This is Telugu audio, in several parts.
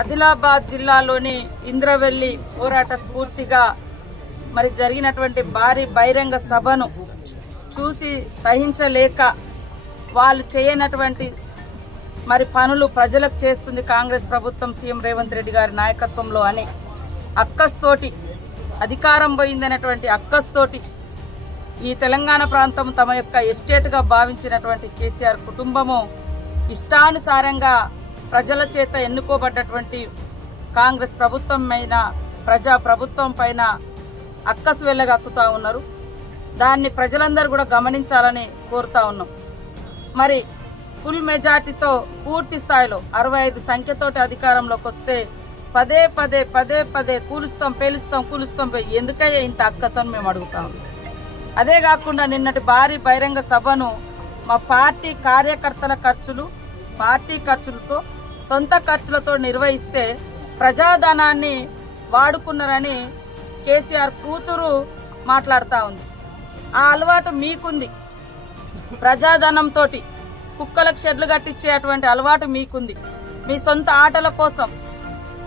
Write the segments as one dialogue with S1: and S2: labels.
S1: ఆదిలాబాద్ జిల్లాలోని ఇంద్రవెల్లి పోరాట స్ఫూర్తిగా మరి జరిగినటువంటి భారీ బహిరంగ సభను చూసి సహించలేక వాళ్ళు చేయనటువంటి మరి పనులు ప్రజలకు చేస్తుంది కాంగ్రెస్ ప్రభుత్వం సీఎం రేవంత్ రెడ్డి గారి నాయకత్వంలో అని అక్కస్తోటి అధికారం పోయిందనేటువంటి అక్కస్తోటి ఈ తెలంగాణ ప్రాంతం తమ యొక్క ఎస్టేట్గా భావించినటువంటి కేసీఆర్ కుటుంబము ఇష్టానుసారంగా ప్రజల చేత ఎన్నుకోబడ్డటువంటి కాంగ్రెస్ ప్రభుత్వం పైన ప్రజా ప్రభుత్వం పైన అక్కసు వెళ్ళగక్కుతా ఉన్నారు. దాన్ని ప్రజలందరూ కూడా గమనించాలని కోరుతా ఉన్నాం. మరి ఫుల్ మెజార్టీతో పూర్తి స్థాయిలో అరవై ఐదు సంఖ్యతోటి అధికారంలోకి వస్తే పదే పదే పదే పదే కూలుస్తాం పేలుస్తాం కూలుస్తాం ఎందుకయ్యా ఇంత అక్కసని మేము అడుగుతాం అదే కాకుండా నిన్నటి భారీ బహిరంగ సభను మా పార్టీ కార్యకర్తల ఖర్చులు పార్టీ ఖర్చులతో సొంత ఖర్చులతో నిర్వహిస్తే ప్రజాధనాన్ని వాడుకున్నారని కేసీఆర్ కూతురు మాట్లాడుతూ ఉంది. ఆ అలవాటు మీకుంది. ప్రజాధనంతో కుక్కలకు షెడ్లు కట్టించేటువంటి అలవాటు మీకుంది. మీ సొంత ఆటల కోసం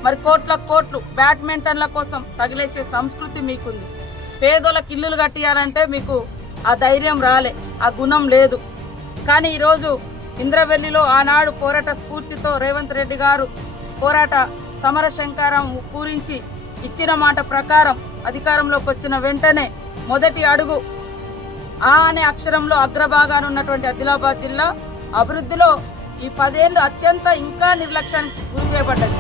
S1: మరి కోట్ల కోట్లు బ్యాడ్మింటన్ల కోసం తగిలేసే సంస్కృతి మీకుంది. పేదోళ్ళకి ఇల్లులు కట్టియాలంటే మీకు ఆ ధైర్యం రాలే ఆ గుణం లేదు. కానీ ఈరోజు ఇంద్రవెల్లిలో ఆనాడు పోరాట స్ఫూర్తితో రేవంత్ రెడ్డి గారు పోరాట సమర శంకారం పూరించి ఇచ్చిన మాట ప్రకారం అధికారంలోకి వచ్చిన వెంటనే మొదటి అడుగు ఆ అనే అక్షరంలో అగ్రభాగాన ఉన్నటువంటి ఆదిలాబాద్ జిల్లా అభివృద్ధిలో ఈ పదేళ్ళు అత్యంత ఇంకా నిర్లక్ష్యానికి గురి చేయబడ్డది.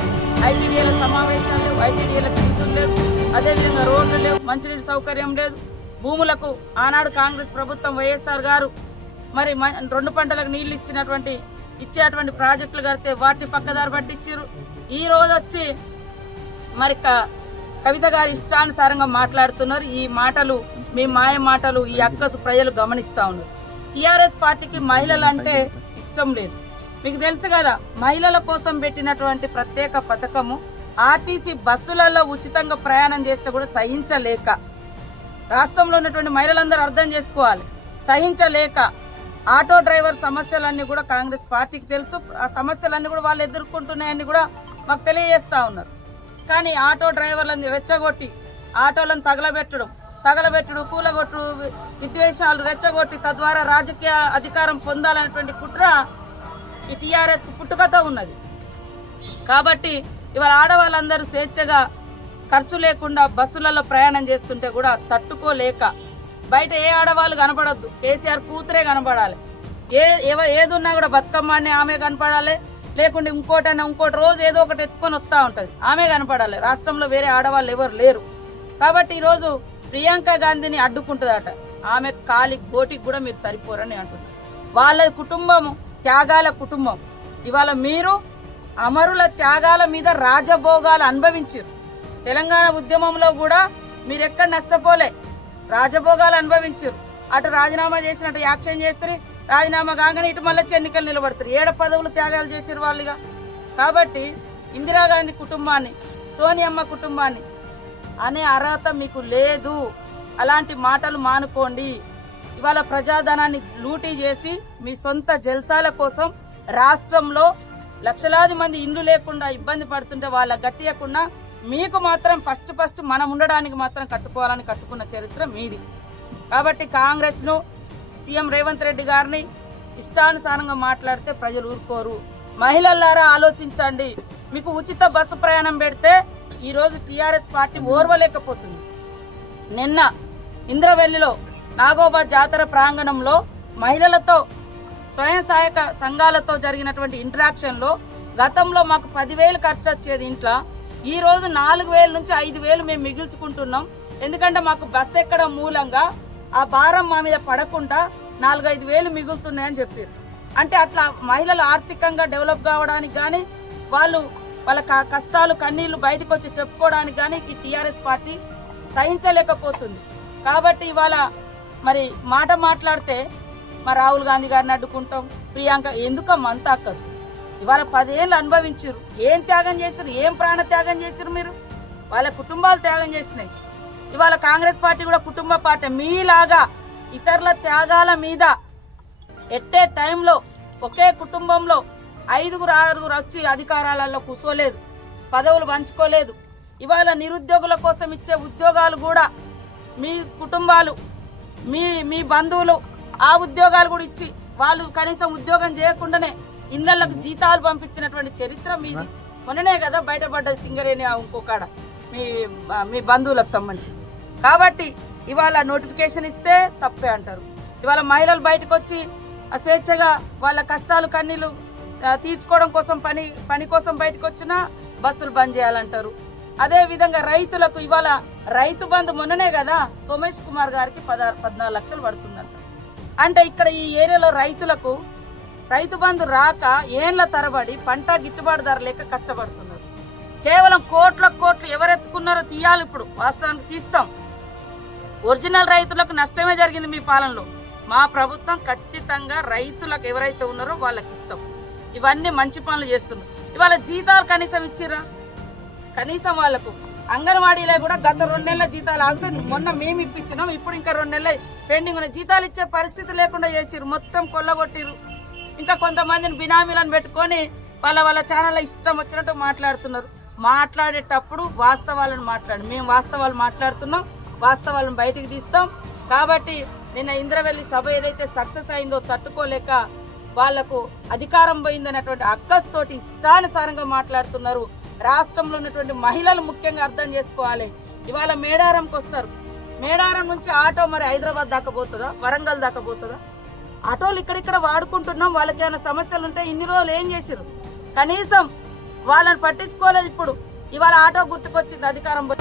S1: ఐటీడీఏల సమావేశాలు లేవు ఐటీడీఏల సీట్లు లేవు అదేవిధంగా రోడ్లు లేవు మంచినీటి సౌకర్యం లేదు. భూములకు ఆనాడు కాంగ్రెస్ ప్రభుత్వం వైఎస్ఆర్ గారు మరి మ- రెండు పంటలకు నీళ్ళు ఇచ్చినటువంటి ఇచ్చేటువంటి ప్రాజెక్టులు కడితే వాటిని పక్కదారి పట్టించారు ఈ రోజు వచ్చి మరి క- కవిత గారి ఇష్టానుసారంగా మాట్లాడుతున్నారు. ఈ మాటలు మీ మాయ మాటలు ఈ అక్కసు ప్రజలు గమనిస్తా ఉన్నారు. టిఆర్ఎస్ పార్టీకి మహిళలు అంటే ఇష్టం లేదు. మీకు తెలుసు కదా మహిళల కోసం పెట్టినటువంటి ప్రత్యేక పథకము ఆర్టీసీ బస్సులలో ఉచితంగా ప్రయాణం చేస్తే కూడా సహించలేక రాష్ట్రంలో ఉన్నటువంటి మహిళలందరూ అర్థం చేసుకోవాలి. సహించలేక ఆటో డ్రైవర్ సమస్యలన్నీ కూడా కాంగ్రెస్ పార్టీకి తెలుసు. ఆ సమస్యలన్నీ కూడా వాళ్ళు ఎదుర్కొంటున్నాయని కూడా మాకు తెలియజేస్తా ఉన్నారు. కానీ ఆటో డ్రైవర్లను రెచ్చగొట్టి ఆటోలను తగలబెట్టడం తగలబెట్టుడు కూలగొట్టుడు విద్వేషాలు రెచ్చగొట్టి తద్వారా రాజకీయ అధికారం పొందాలనేటువంటి కుట్ర ఈ టీఆర్ఎస్కు పుట్టుకతో ఉన్నది. కాబట్టి ఇవాళ ఆడవాళ్ళందరూ స్వేచ్ఛగా ఖర్చు లేకుండా బస్సులలో ప్రయాణం చేస్తుంటే కూడా తట్టుకోలేక బయట ఏ ఆడవాళ్ళు కనపడద్దు. కేసీఆర్ కూతురే కనపడాలి. ఏ ఏదున్నా కూడా బతుకమ్మ అని ఆమె కనపడాలి. లేకుంటే ఇంకోటన్నా ఇంకోటి రోజు ఏదో ఒకటి ఎత్తుకొని వస్తూ ఉంటుంది. ఆమె కనపడాలి. రాష్ట్రంలో వేరే ఆడవాళ్ళు ఎవరు లేరు. కాబట్టి ఈరోజు ప్రియాంక గాంధీని అడ్డుకుంటుందట. ఆమె కాలి గోటికి కూడా మీరు సరిపోరని అంటున్నారు. వాళ్ళ కుటుంబం త్యాగాల కుటుంబం. ఇవాళ మీరు అమరుల త్యాగాల మీద రాజభోగాలు అనుభవించారు. తెలంగాణ ఉద్యమంలో కూడా మీరు ఎక్కడ నష్టపోలే. రాజభోగాలు అనుభవించారు. అటు రాజీనామా చేసినట్టు యాక్షన్ చేస్తారు రాజీనామా కాగానే ఇటు మళ్ళీ ఎన్నికలు నిలబడతారు. ఏడ పదవులు త్యాగాలు చేసారు వాళ్ళుగా? కాబట్టి ఇందిరాగాంధీ కుటుంబాన్ని సోనియమ్మ కుటుంబాన్ని అనే అర్హత మీకు లేదు. అలాంటి మాటలు మానుకోండి. ఇవాళ ప్రజాధనాన్ని లూటీ చేసి మీ సొంత జల్సాల కోసం రాష్ట్రంలో లక్షలాది మంది ఇండ్లు లేకుండా ఇబ్బంది పడుతుంటే వాళ్ళ గట్టియకుండా మీకు మాత్రం ఫస్ట్ ఫస్ట్ మనం ఉండడానికి మాత్రం కట్టుకోవాలని కట్టుకున్న చరిత్ర మీది. కాబట్టి కాంగ్రెస్ను సీఎం రేవంత్ రెడ్డి గారిని ఇష్టానుసారంగా మాట్లాడితే ప్రజలు ఊరుకోరు. మహిళలారా ఆలోచించండి. మీకు ఉచిత బస్సు ప్రయాణం పెడితే ఈరోజు టీఆర్ఎస్ పార్టీ ఓర్వలేకపోతుంది. నిన్న ఇంద్రవెల్లిలో నాగోబా జాతర ప్రాంగణంలో మహిళలతో స్వయం సహాయక సంఘాలతో జరిగినటువంటి ఇంటరాక్షన్లో గతంలో మాకు పదివేలు ఖర్చు వచ్చేది ఇంట్లో. ఈ రోజు నాలుగు వేల నుంచి ఐదు వేలు మేము మిగుల్చుకుంటున్నాం. ఎందుకంటే మాకు బస్సు ఎక్కడం మూలంగా ఆ భారం మా మీద పడకుండా నాలుగైదు వేలు మిగులుతున్నాయని చెప్పారు. అంటే అట్లా మహిళలు ఆర్థికంగా డెవలప్ కావడానికి కానీ వాళ్ళు వాళ్ళ కష్టాలు కన్నీళ్ళు బయటకు వచ్చి చెప్పుకోవడానికి కానీ ఈ టీఆర్ఎస్ పార్టీ సహించలేకపోతుంది. కాబట్టి ఇవాళ మరి మాట మాట్లాడితే మా రాహుల్ గాంధీ గారిని అడ్డుకుంటాం. ప్రియాంక ఎందుకమ్మా అంత అక్కసు? ఇవాళ పదేళ్ళు అనుభవించారు. ఏం త్యాగం చేశారు? ఏం ప్రాణ త్యాగం చేశారు మీరు? వాళ్ళ కుటుంబాలు త్యాగం చేసినాయి. ఇవాళ కాంగ్రెస్ పార్టీ కూడా కుటుంబ పార్టీ మీలాగా ఇతరుల త్యాగాల మీద ఎట్టే టైంలో ఒకే కుటుంబంలో ఐదుగురు ఆరుగురు వచ్చి అధికారాలలో కూర్చోలేదు పదవులు పంచుకోలేదు. ఇవాళ నిరుద్యోగుల కోసం ఇచ్చే ఉద్యోగాలు కూడా మీ కుటుంబాలు మీ మీ బంధువులు ఆ ఉద్యోగాలు కూడా ఇచ్చి వాళ్ళు కనీసం ఉద్యోగం చేయకుండానే ఇళ్ళకు జీతాలు పంపించినటువంటి చరిత్ర మీది. మొన్ననే కదా బయటపడ్డ సింగరేణి ఆ ఇంకొకడ మీ మీ బంధువులకు సంబంధించి కాబట్టి ఇవాళ నోటిఫికేషన్ ఇస్తే తప్పే అంటారు. ఇవాళ మహిళలు బయటకు వచ్చి స్వేచ్ఛగా వాళ్ళ కష్టాలు కన్నీళ్ళు తీర్చుకోవడం కోసం పని పని కోసం బయటకు వచ్చినా బస్సులు బంద్ చేయాలంటారు. అదే విధంగా రైతులకు ఇవాళ రైతు బంధు మొన్ననే కదా సోమేష్ కుమార్ గారికి పదహారు పద్నాలుగు లక్షలు పడుతుందంట. అంటే ఇక్కడ ఈ ఏరియాలో రైతులకు రైతు బంధు రాక ఏండ్ల తరబడి పంట గిట్టుబాటు ధర లేక కష్టపడుతున్నారు. కేవలం కోట్ల కోట్లు ఎవరెత్తుకున్నారో తీయాలి ఇప్పుడు. వాస్తవానికి తీస్తాం. ఒరిజినల్ రైతులకు నష్టమే జరిగింది మీ పాలనలో. మా ప్రభుత్వం ఖచ్చితంగా రైతులకు ఎవరైతే ఉన్నారో వాళ్ళకి ఇస్తాం. ఇవన్నీ మంచి పనులు చేస్తున్నాం ఇవాళ జీతాలు కనీసం ఇచ్చిర్రా కనీసం వాళ్ళకు. అంగన్వాడీలో కూడా గత రెండు నెలల జీతాలు ఆగితే మొన్న మేము ఇప్పించినాం ఇప్పుడు ఇంకా రెండు నెలలు పెండింగ్ ఉన్న జీతాలు ఇచ్చే పరిస్థితి లేకుండా చేసిరు మొత్తం కొల్లగొట్టిర్రు. ఇంకా కొంతమందిని బినామీలను పెట్టుకొని వాళ్ళ వాళ్ళ ఛానల్ ఇష్టం వచ్చినట్టు మాట్లాడుతున్నారు. మాట్లాడేటప్పుడు వాస్తవాలను మాట్లాడు మేము వాస్తవాలు మాట్లాడుతున్నాం వాస్తవాలను బయటికి తీస్తాం. కాబట్టి నిన్న ఇంద్రవెల్లి సభ ఏదైతే సక్సెస్ అయిందో తట్టుకోలేక వాళ్ళకు అధికారం పోయిందనేటువంటి అక్కస్తోటి ఇష్టానుసారంగా మాట్లాడుతున్నారు. రాష్ట్రంలో ఉన్నటువంటి మహిళలు ముఖ్యంగా అర్థం చేసుకోవాలి. ఇవాళ మేడారంకి వస్తారు మేడారం నుంచి ఆటో మరి హైదరాబాద్ దాకా పోతుందా? వరంగల్ దాకా పోతుందా? ఆటోలు ఇక్కడిక్కడ వాడుకుంటున్నాం వాళ్ళకి ఏమైనా సమస్యలు ఉంటే ఇన్ని రోజులు ఏం చేసిరు కనీసం వాళ్ళని పట్టించుకోలేదు ఇప్పుడు. ఇవాళ ఆటో గుర్తుకొచ్చింది అధికారం పోయి